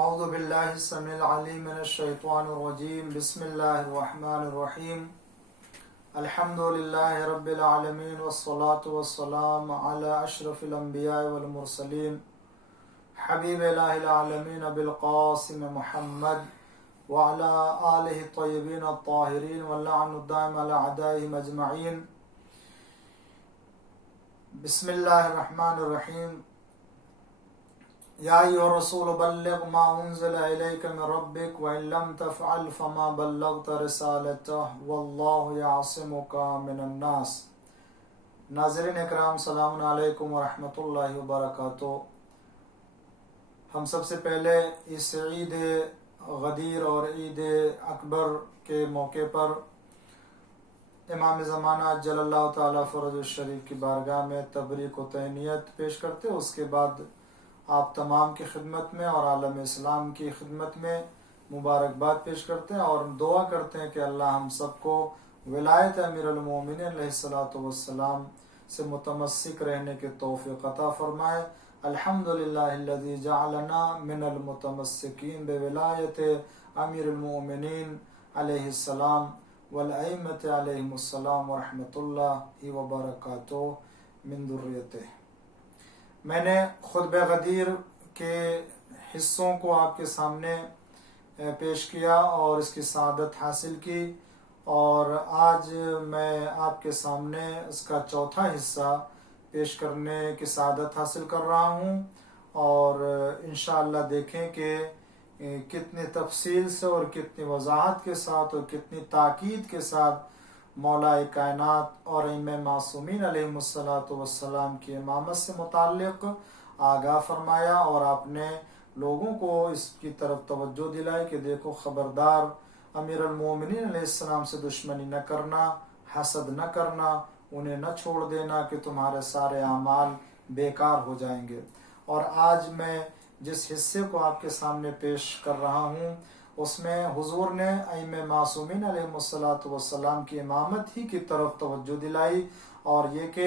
اعوذ باللہ السمیع العلیم من الشیطان الرجیم بسم اللہ الرحمن الرحیم الحمد للہ رب العالمین والصلاة والسلام علی اشرف الانبیاء والمرسلین حبیب الہ العالمین ابی القاسم محمد وعلی آلہ الطیبین الطاہرین واللعن الدائم علی اعدائهم اجمعین. بسم اللہ الرحمن الرحیم. یا ایھا الرسول بلغ ما انزل الیک من ربک وان لم تفعل فما بلغت رسالتہ واللہ یعصمک من الناس. ناظرین اکرام، السلام علیکم ورحمۃ اللہ وبرکاتہ. ہم سب سے پہلے اس عید غدیر اور عید اکبر کے موقع پر امام زمانہ جل اللہ تعالیٰ فرج الشریف کی بارگاہ میں تبریک و تہنیت پیش کرتے. اس کے بعد آپ تمام کی خدمت میں اور عالم اسلام کی خدمت میں مبارکباد پیش کرتے ہیں اور دعا کرتے ہیں کہ اللہ ہم سب کو ولایت امیر المومنین علیہ الصلوۃ والسلام سے متمسک رہنے کے توفیق عطا فرمائے. الحمدللہ الذی جعلنا من المتمسکین بولایت امیر المومنین علیہ السلام والائمۃ علیہم السلام ورحمۃ اللہ وبرکاتہ من ذریتہ. میں نے خطبہ غدیر کے حصوں کو آپ کے سامنے پیش کیا اور اس کی سعادت حاصل کی، اور آج میں آپ کے سامنے اس کا چوتھا حصہ پیش کرنے کی سعادت حاصل کر رہا ہوں، اور انشاءاللہ دیکھیں کہ کتنی تفصیل سے اور کتنی وضاحت کے ساتھ اور کتنی تاکید کے ساتھ مولا کائنات اور ائمہ معصومین علیہم الصلوۃ والسلام کی امامت سے متعلق آگاہ فرمایا، اور آپ نے لوگوں کو اس کی طرف توجہ دلائی کہ دیکھو خبردار، امیر المومنین علیہ السلام سے دشمنی نہ کرنا، حسد نہ کرنا، انہیں نہ چھوڑ دینا کہ تمہارے سارے اعمال بیکار ہو جائیں گے. اور آج میں جس حصے کو آپ کے سامنے پیش کر رہا ہوں اس میں حضور نے ائمہ معصومین علیہ الصلوۃ والسلام کی امامت ہی کی طرف توجہ دلائی، اور یہ کہ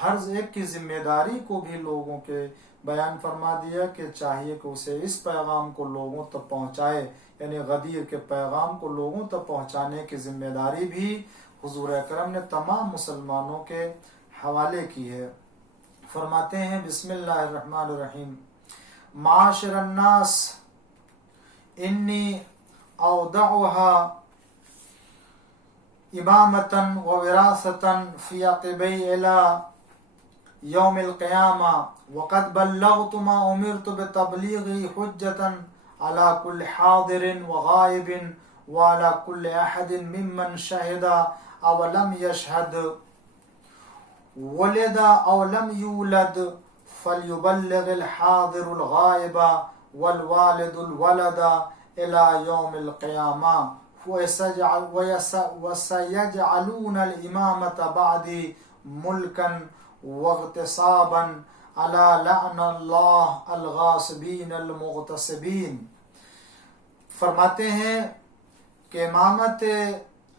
ہر ایک کی ذمہ داری کو بھی لوگوں کے بیان فرما دیا کہ چاہیے کہ اسے اس پیغام کو لوگوں تک پہنچائے، یعنی غدیر کے پیغام کو لوگوں تک پہنچانے کی ذمہ داری بھی حضور اکرم نے تمام مسلمانوں کے حوالے کی ہے. فرماتے ہیں بسم اللہ الرحمن الرحیم. معاشر الناس انی اودعها امامتا و وراثتا فی عقبی الى یوم القیامہ وقد بلغت ما امرت بتبلیغ حجتا على كل حاضر وغائب وعلى كل احد ممن شهد او لم يشهد ولد او لم يولد فليبلغ الحاضر الغائب والوالد الولد الى يوم القيامة وسيجعلون الإمامة بعدي ملكا واغتصابا على لعن الله الغاصبين المغتصبين. فرماتے ہیں کہ امامت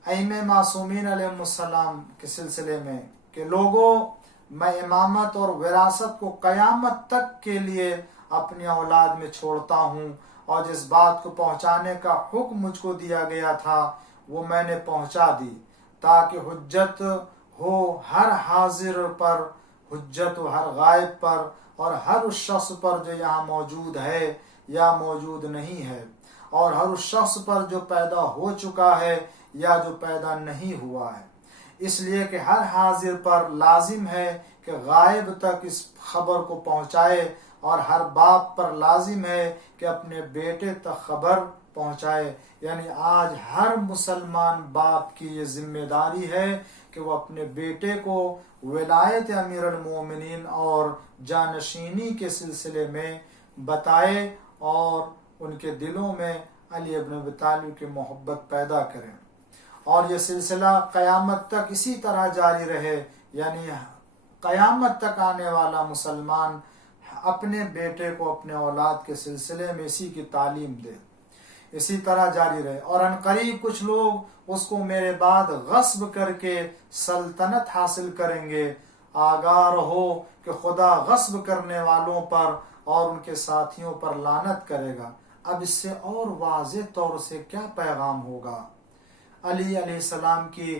ائمہ معصومین علیہ السلام کے سلسلے میں کہ لوگوں، میں امامت اور وراثت کو قیامت تک کے لیے اپنی اولاد میں چھوڑتا ہوں، اور جس بات کو پہنچانے کا حکم مجھ کو دیا گیا تھا وہ میں نے پہنچا دی، تاکہ حجت ہو ہر حاضر پر، حجت ہو ہر غائب پر، اور ہر اس شخص پر جو یہاں موجود ہے یا موجود نہیں ہے، اور ہر اس شخص پر جو پیدا ہو چکا ہے یا جو پیدا نہیں ہوا ہے. اس لیے کہ ہر حاضر پر لازم ہے کہ غائب تک اس خبر کو پہنچائے، اور ہر باپ پر لازم ہے کہ اپنے بیٹے تک خبر پہنچائے. یعنی آج ہر مسلمان باپ کی یہ ذمہ داری ہے کہ وہ اپنے بیٹے کو ولایت امیر المومنین اور جانشینی کے سلسلے میں بتائے، اور ان کے دلوں میں علی ابن ابی طالب کی محبت پیدا کریں، اور یہ سلسلہ قیامت تک اسی طرح جاری رہے. یعنی قیامت تک آنے والا مسلمان اپنے بیٹے کو اپنے اولاد کے سلسلے میں اسی کی تعلیم دے، اسی طرح جاری رہے. اور عنقریب کچھ لوگ اس کو میرے بعد غصب کر کے سلطنت حاصل کریں گے. آگاہ رہو کہ خدا غصب کرنے والوں پر اور ان کے ساتھیوں پر لعنت کرے گا. اب اس سے اور واضح طور سے کیا پیغام ہوگا علی علیہ السلام کی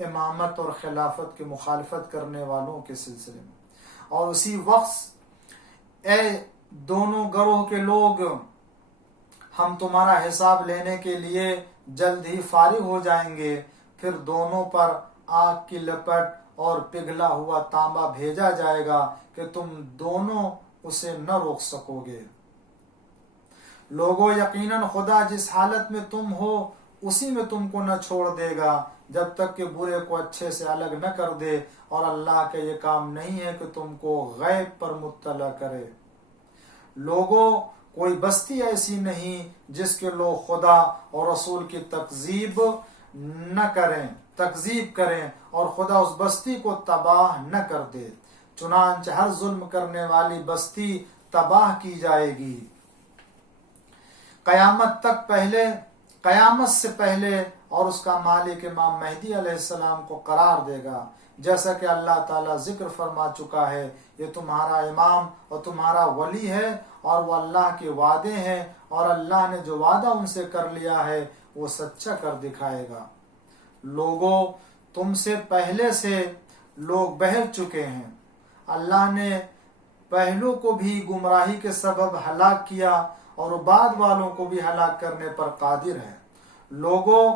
امامت اور خلافت کی مخالفت کرنے والوں کے سلسلے میں. اور اسی وقت اے دونوں گروہ کے لوگ، ہم تمہارا حساب لینے کے لیے جلد ہی فارغ ہو جائیں گے، پھر دونوں پر آگ کی لپٹ اور پگھلا ہوا تانبا بھیجا جائے گا کہ تم دونوں اسے نہ روک سکو گے. لوگوں، یقیناً خدا جس حالت میں تم ہو اسی میں تم کو نہ چھوڑ دے گا جب تک کہ برے کو اچھے سے الگ نہ کر دے، اور اللہ کا یہ کام نہیں ہے کہ تم کو غیب پر مطلع کرے. لوگوں، کوئی بستی ایسی نہیں جس کے لوگ خدا اور رسول کی تکذیب کریں اور خدا اس بستی کو تباہ نہ کر دے. چنانچہ ہر ظلم کرنے والی بستی تباہ کی جائے گی. قیامت سے پہلے اور اس کا مالک امام مہدی علیہ السلام کو قرار دے گا. جیسا کہ اللہ تعالیٰ ذکر فرما چکا ہے، یہ تمہارا امام اور تمہارا ولی ہے اور وہ اللہ کے وعدے ہیں، اور اللہ نے جو وعدہ ان سے کر لیا ہے وہ سچا کر دکھائے گا. لوگوں، تم سے پہلے سے لوگ بہر چکے ہیں. اللہ نے پہلوں کو بھی گمراہی کے سبب ہلاک کیا اور بعد والوں کو بھی ہلاک کرنے پر قادر ہے. لوگوں،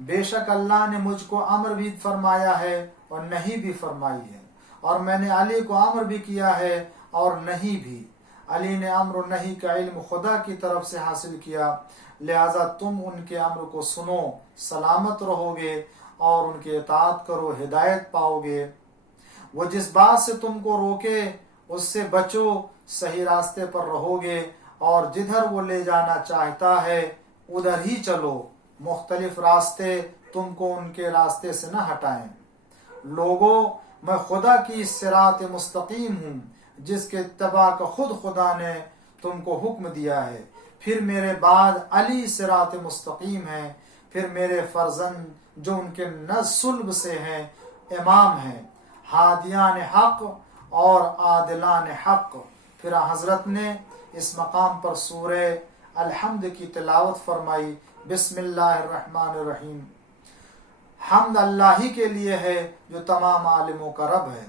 بے شک اللہ نے مجھ کو امر بھی فرمایا ہے اور نہیں بھی فرمائی ہے، اور میں نے علی کو امر بھی کیا ہے اور نہیں بھی. علی نے امر و نہیں کا علم خدا کی طرف سے حاصل کیا، لہذا تم ان کے امر کو سنو، سلامت رہو گے، اور ان کی اطاعت کرو، ہدایت پاؤ گے. وہ جس بات سے تم کو روکے اس سے بچو، صحیح راستے پر رہو گے، اور جدھر وہ لے جانا چاہتا ہے ادھر ہی چلو. مختلف راستے تم کو ان کے راستے سے نہ ہٹائیں. لوگوں، میں خدا کی صراط مستقیم ہوں جس کے اتباع کا خود خدا نے تم کو حکم دیا ہے. پھر میرے بعد علی صراط مستقیم ہے، پھر میرے فرزند جو ان کے نسل سے ہیں امام ہیں، ہادیان حق اور عادلان حق. پھر حضرت نے اس مقام پر سورہ الحمد کی تلاوت فرمائی. بسم اللہ الرحمن الرحیم. حمد اللہ ہی کے لیے ہے جو تمام عالموں کا رب ہے،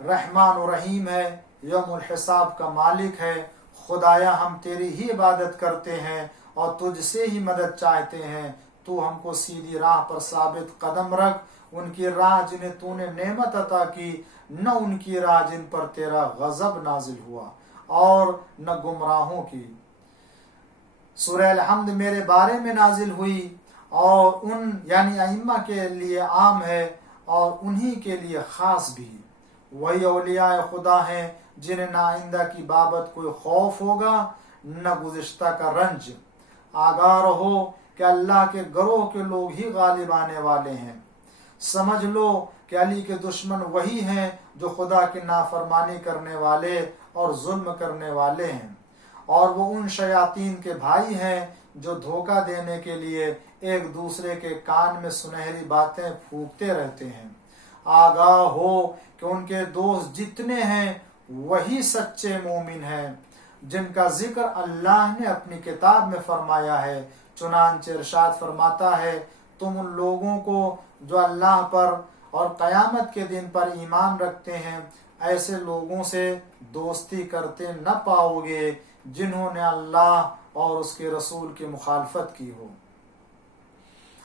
رحمان و رحیم ہے، یوم الحساب کا مالک ہے. خدایا، ہم تیری ہی عبادت کرتے ہیں اور تجھ سے ہی مدد چاہتے ہیں. تو ہم کو سیدھی راہ پر ثابت قدم رکھ. ان کی راہ جنہیں تو نے نعمت عطا کی، نہ ان کی راہ جن پر تیرا غضب نازل ہوا، اور نہ گمراہوں کی. سورہ الحمد میرے بارے میں نازل ہوئی اور ان یعنی ائمہ کے لیے عام ہے اور انہی کے لیے خاص بھی. وہی اولیاء خدا ہیں جنہیں نہ آئندہ کی بابت کوئی خوف ہوگا نہ گزشتہ کا رنج. آگاہ رہو کہ اللہ کے گروہ کے لوگ ہی غالب آنے والے ہیں. سمجھ لو کہ علی کے دشمن وہی ہیں جو خدا کی نافرمانی کرنے والے اور ظلم کرنے والے ہیں، اور وہ ان شیاطین کے بھائی ہیں جو دھوکہ دینے کے لیے ایک دوسرے کے کان میں سنہری باتیں پھونکتے رہتے ہیں. آگاہ ہو کہ ان کے دوست جتنے ہیں وہی سچے مومن ہیں جن کا ذکر اللہ نے اپنی کتاب میں فرمایا ہے. چنانچہ ارشاد فرماتا ہے، تم ان لوگوں کو جو اللہ پر اور قیامت کے دن پر ایمان رکھتے ہیں ایسے لوگوں سے دوستی کرتے نہ پاؤ گے جنہوں نے اللہ اور اس کے رسول کی مخالفت کی ہو.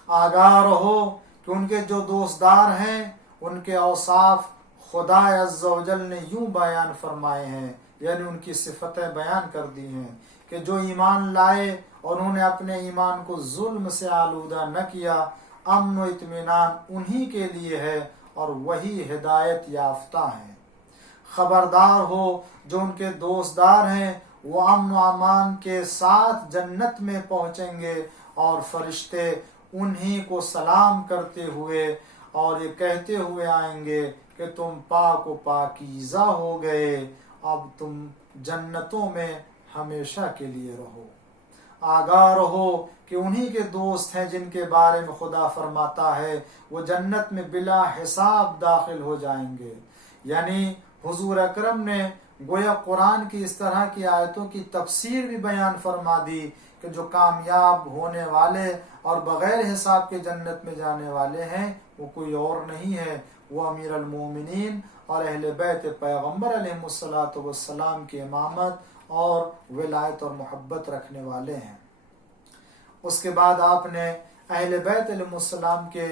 آگاہ رہو کہ ان کے جو دوستدار ہیں ان کے اوصاف خدا عز و جل نے یوں بیان فرمائے ہیں، یعنی ان کی صفتیں بیان کر دی ہیں کہ جو ایمان لائے اور انہوں نے اپنے ایمان کو ظلم سے آلودہ نہ کیا، امن و اطمینان انہی کے لیے ہے اور وہی ہدایت یافتہ ہیں. خبردار ہو جو ان کے دوستدار ہیں وہ امن و امان کے ساتھ جنت میں پہنچیں گے، اور فرشتے انہی کو سلام کرتے ہوئے اور یہ کہتے ہوئے آئیں گے کہ تم پاک و پاکیزہ ہو گئے، اب تم جنتوں میں ہمیشہ کے لیے رہو. آگاہ رہو کہ انہی کے دوست ہیں جن کے بارے میں خدا فرماتا ہے وہ جنت میں بلا حساب داخل ہو جائیں گے. یعنی حضور اکرم نے گویا قرآن کی اس طرح کی آیتوں کی تفسیر بھی بیان فرما دی کہ جو کامیاب ہونے والے اور بغیر حساب کے جنت میں جانے والے ہیں وہ کوئی اور نہیں ہے، وہ امیر المومنین اور اہل بیت پیغمبر علیہ الصلوۃ والسلام کی امامت اور ولایت اور محبت رکھنے والے ہیں۔ اس کے بعد آپ نے اہل بیت علیہ السلام کے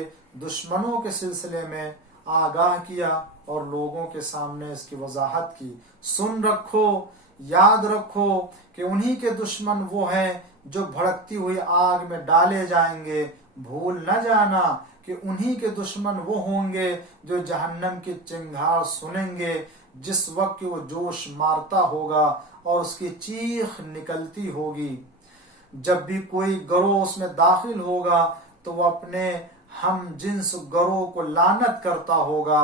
دشمنوں کے سلسلے میں آگاہ کیا اور لوگوں کے سامنے اس کی وضاحت کی۔ سن رکھو، یاد رکھو کہ انہی کے دشمن وہ ہیں جو بھڑکتی ہوئی آگ میں ڈالے جائیں گے۔ بھول نہ جانا کہ انہی کے دشمن وہ ہوں گے جو جہنم کی چنگھاڑ سنیں گے جس وقت وہ جوش مارتا ہوگا اور اس کی چیخ نکلتی ہوگی۔ جب بھی کوئی گروہ اس میں داخل ہوگا تو وہ اپنے ہم جنس گروہ کو لعنت کرتا ہوگا۔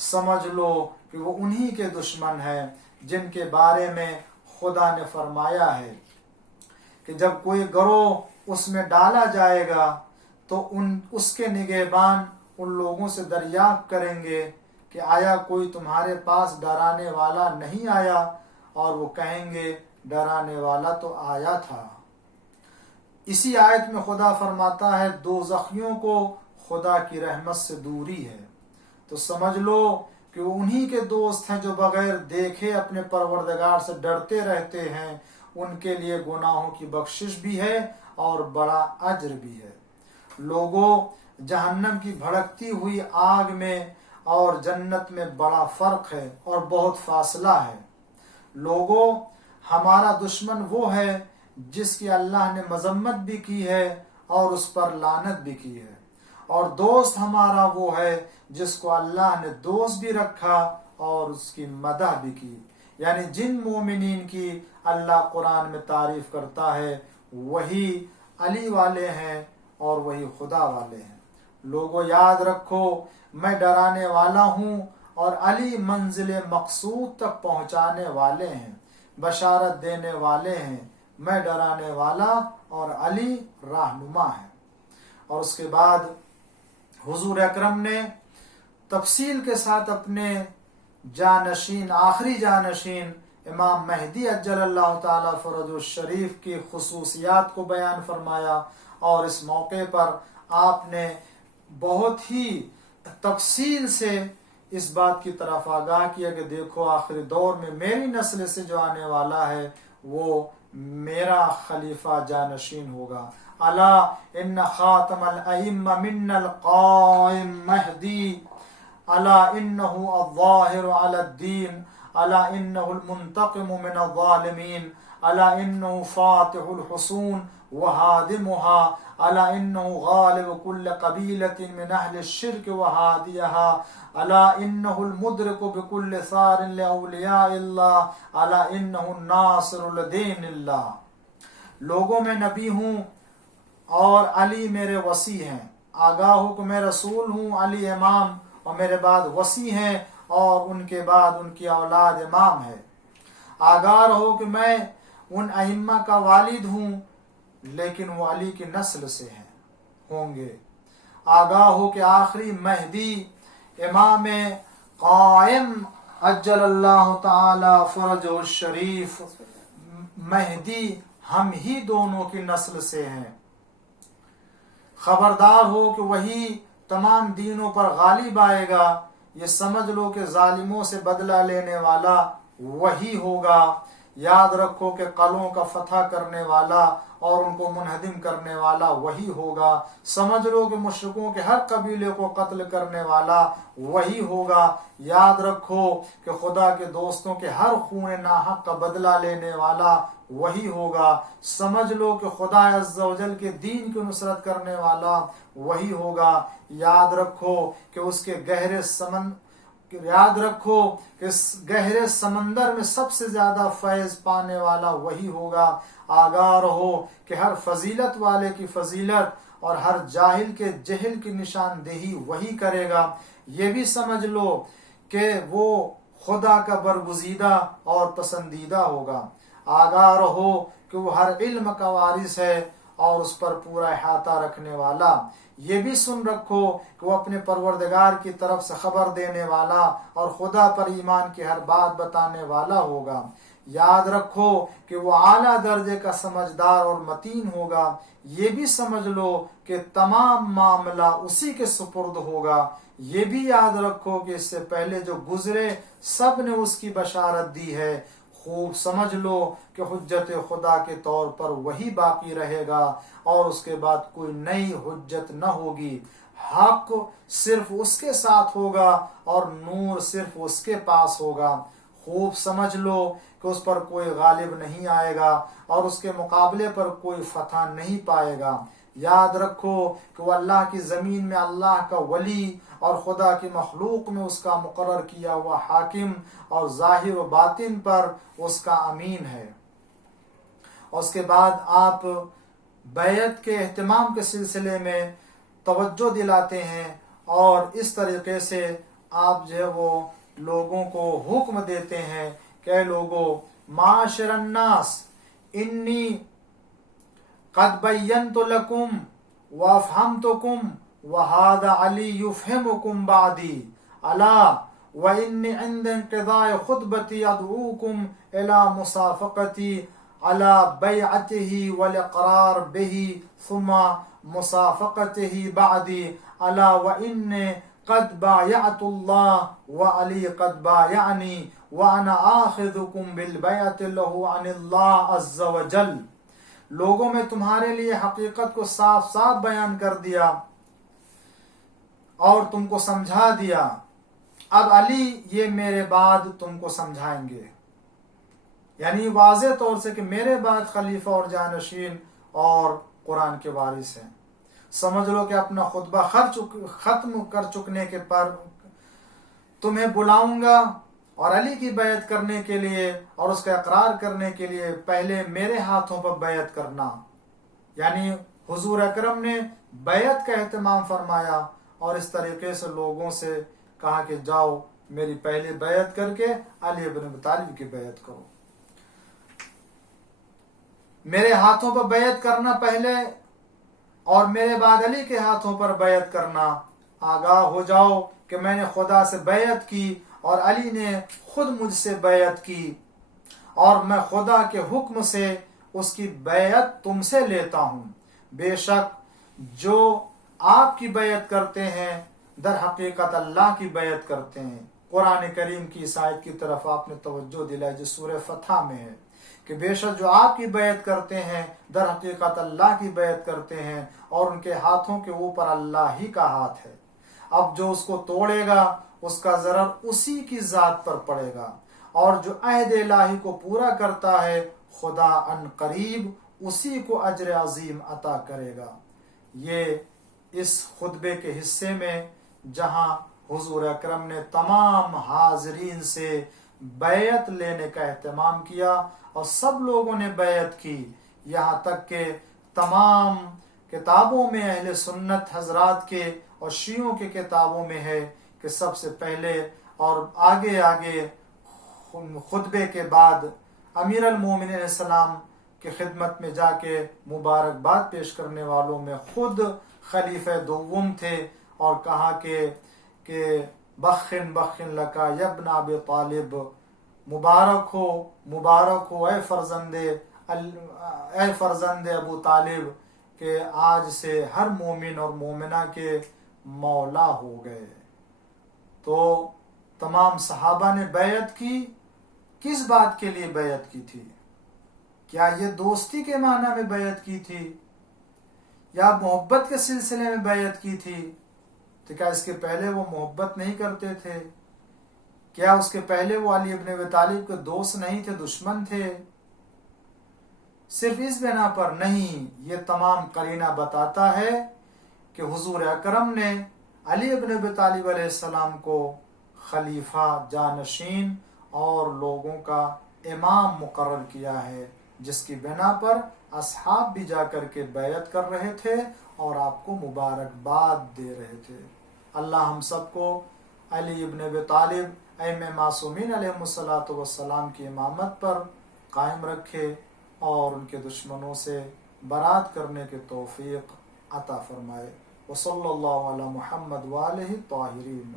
سمجھ لو کہ وہ انہی کے دشمن ہیں جن کے بارے میں خدا نے فرمایا ہے کہ جب کوئی گروہ اس میں ڈالا جائے گا تو اس کے نگہبان ان لوگوں سے دریافت کریں گے کہ آیا کوئی تمہارے پاس ڈرانے والا نہیں آیا، اور وہ کہیں گے ڈرانے والا تو آیا تھا۔ اسی آیت میں خدا فرماتا ہے دوزخیوں کو خدا کی رحمت سے دوری ہے۔ تو سمجھ لو کہ وہ انہی کے دوست ہیں جو بغیر دیکھے اپنے پروردگار سے ڈرتے رہتے ہیں۔ ان کے لیے گناہوں کی بخشش بھی ہے اور بڑا اجر بھی ہے۔ لوگوں، جہنم کی بھڑکتی ہوئی آگ میں اور جنت میں بڑا فرق ہے اور بہت فاصلہ ہے۔ لوگوں، ہمارا دشمن وہ ہے جس کی اللہ نے مذمت بھی کی ہے اور اس پر لعنت بھی کی ہے، اور دوست ہمارا وہ ہے جس کو اللہ نے دوست بھی رکھا اور اس کی مدح بھی کی۔ یعنی جن مومنین کی اللہ قرآن میں تعریف کرتا ہے وہی علی والے ہیں اور وہی خدا والے ہیں۔ لوگوں، یاد رکھو میں ڈرانے والا ہوں اور علی منزل مقصود تک پہنچانے والے ہیں، بشارت دینے والے ہیں۔ میں ڈرانے والا اور علی رہنما ہے۔ اور اس کے بعد حضور اکرم نے تفصیل کے ساتھ اپنے جانشین، آخری جانشین امام مہدی عجل اللہ تعالی فرجہ الشریف کی خصوصیات کو بیان فرمایا، اور اس موقع پر آپ نے بہت ہی تفصیل سے اس بات کی طرف آگاہ کیا کہ دیکھو آخری دور میں میری نسل سے جو آنے والا ہے وہ میرا خلیفہ جانشین ہوگا۔ الا ان خاتم الائمہ من القائم مہدی، الا انہ الظاہر علی الدین، الا انہ المنتقم من الظالمین، الا انہ فاتح الحصون وہادمها، الا انہ غالب کل قبیلۃ من اہل الشرک وہادیها، الا انہ المدرک بکل ثار لاولیاء اللہ، الا انہ الناصر لدین اللہ۔ لوگوں میں نبی ہوں اور علی میرے وصی ہیں، آگاہ ہو کہ میں رسول ہوں، علی امام اور میرے بعد وصی ہیں اور ان کے بعد ان کی اولاد امام ہے۔ آگاہ ہو کہ میں ان ائمہ کا والد ہوں لیکن وہ علی کی نسل سے ہیں ہوں گے۔ آگاہ ہو کہ آخری مہدی امام قائم عجل اللہ تعالی فرجہ الشریف مہدی ہم ہی دونوں کی نسل سے ہیں۔ خبردار ہو کہ وہی تمام دینوں پر غالب آئے گا، یہ سمجھ لو کہ ظالموں سے بدلہ لینے والا وہی ہوگا۔ یاد رکھو کہ قلعوں کا فتح کرنے والا اور ان کو منہدم کرنے والا وہی ہوگا۔ سمجھ لو کہ مشرکوں کے ہر قبیلے کو قتل کرنے والا وہی ہوگا۔ یاد رکھو کہ خدا کے دوستوں کے ہر خون ناحق کا بدلہ لینے والا وہی ہوگا۔ سمجھ لو کہ خدا عز و جل کے دین کی نصرت کرنے والا وہی ہوگا۔ یاد رکھو کہ اس کے گہرے سمندر میں سب سے زیادہ فیض پانے والا وہی ہوگا۔ آگاہ رہو کہ ہر فضیلت والے کی فضیلت اور ہر جاہل کے جہل کی نشاندہی وہی کرے گا۔ یہ بھی سمجھ لو کہ وہ خدا کا برگزیدہ اور پسندیدہ ہوگا۔ آگاہ رہو کہ وہ ہر علم کا وارث ہے اور اس پر پورا احاطہ رکھنے والا۔ یہ بھی سن رکھو کہ وہ اپنے پروردگار کی طرف سے خبر دینے والا اور خدا پر ایمان کی ہر بات بتانے والا ہوگا۔ یاد رکھو کہ وہ اعلیٰ درجے کا سمجھدار اور متین ہوگا۔ یہ بھی سمجھ لو کہ تمام معاملہ اسی کے سپرد ہوگا۔ یہ بھی یاد رکھو کہ اس سے پہلے جو گزرے سب نے اس کی بشارت دی ہے۔ خوب سمجھ لو کہ حجت خدا کے طور پر وہی باقی رہے گا اور اس کے بعد کوئی نئی حجت نہ ہوگی۔ حق صرف اس کے ساتھ ہوگا اور نور صرف اس کے پاس ہوگا۔ خوب سمجھ لو کہ اس پر کوئی غالب نہیں آئے گا اور اس کے مقابلے پر کوئی فتح نہیں پائے گا۔ یاد رکھو کہ وہ اللہ کی زمین میں اللہ کا ولی اور خدا کی مخلوق میں اس کا مقرر کیا ہوا حاکم اور ظاہر و باطن پر اس کا امین ہے۔ اور اس کے بعد آپ بیعت کے اہتمام کے سلسلے میں توجہ دلاتے ہیں اور اس طریقے سے آپ جو ہے وہ لوگوں کو حکم دیتے ہیں کہ اے لوگو معاشر الناس انی قد بینت لکم وافہمتکم وہذا علی یفہمکم بعدی الا وانی عند انقضاء خطبتی ادعوکم الی مصافقتی على بیعته والاقرار به ثم مصافقته بعدی الا وانی قد بايعت الله وعلي قد بايعني وانا آخذكم بالبيعة له عن الله عز وجل۔ لوگوں میں تمہارے لیے حقیقت کو صاف صاف بیان کر دیا اور تم کو سمجھا دیا، اب علی یہ میرے بعد تم کو سمجھائیں گے، یعنی واضح طور سے کہ میرے بعد خلیفہ اور جانشین اور قرآن کے وارث ہیں۔ سمجھ لو کہ اپنا خطبہ ختم کر چکنے کے پر تمہیں بلاؤں گا اور علی کی بیعت کرنے کے لیے اور اس کا اقرار کرنے کے لیے پہلے میرے ہاتھوں پر بیعت کرنا، یعنی حضور اکرم نے بیعت کا اہتمام فرمایا اور اس طریقے سے لوگوں سے کہا کہ جاؤ میری پہلے بیعت کر کے علی ابن ابی طالب کی بیعت کرو۔ میرے ہاتھوں پر بیعت کرنا پہلے اور میرے بعد علی کے ہاتھوں پر بیعت کرنا۔ آگاہ ہو جاؤ کہ میں نے خدا سے بیعت کی اور علی نے خود مجھ سے بیعت کی اور میں خدا کے حکم سے اس کی بیعت تم سے لیتا ہوں۔ بے شک جو آپ کی بیعت کرتے ہیں در حقیقت اللہ کی بیعت کرتے ہیں۔ قرآن کریم کی اس آیت کی طرف آپ نے توجہ دلائی جو سورہ فتح میں ہے کہ بے شک جو آپ کی بیعت کرتے ہیں در حقیقت اللہ کی بیعت کرتے ہیں اور ان کے ہاتھوں کے اوپر اللہ ہی کا ہاتھ ہے۔ اب جو اس کو توڑے گا اس کا ضرر اسی کی ذات پر پڑے گا، اور جو عہد الہی کو پورا کرتا ہے خدا ان قریب اسی کو اجر عظیم عطا کرے گا۔ یہ اس خطبے کے حصے میں جہاں حضور اکرم نے تمام حاضرین سے بیعت لینے کا اہتمام کیا اور سب لوگوں نے بیعت کی، یہاں تک کہ تمام کتابوں میں اہل سنت حضرات کے اور شیعوں کے کتابوں میں ہے کہ سب سے پہلے اور آگے آگے خطبے کے بعد امیر المومنین علیہ السلام کی خدمت میں جا کے مبارکباد پیش کرنے والوں میں خود خلیفہ دوم تھے اور کہا کہ بخن بخن لکا یبن ابی طالب، مبارک ہو اے فرزند ابو طالب کہ آج سے ہر مومن اور مومنہ کے مولا ہو گئے۔ تو تمام صحابہ نے بیعت کی، کس بات کے لیے بیعت کی تھی؟ کیا یہ دوستی کے معنی میں بیعت کی تھی یا محبت کے سلسلے میں بیعت کی تھی؟ تو کیا اس کے پہلے وہ محبت نہیں کرتے تھے؟ کیا اس کے پہلے وہ علی ابن ابی طالب کے دوست نہیں تھے، دشمن تھے؟ صرف اس بنا پر نہیں، یہ تمام قرینہ بتاتا ہے کہ حضور اکرم نے علی ابن ابی طالب علیہ السلام کو خلیفہ، جانشین اور لوگوں کا امام مقرر کیا ہے، جس کی بنا پر اصحاب بھی جا کر کے بیعت کر رہے تھے اور آپ کو مبارکباد دے رہے تھے۔ اللہ ہم سب کو علی ابن ابی طالب ائمہ معصومین علیہم الصلاۃ والسلام کی امامت پر قائم رکھے اور ان کے دشمنوں سے برات کرنے کے توفیق عطا فرمائے۔ وصلی اللہ علی محمد وآلہ الطاہرین۔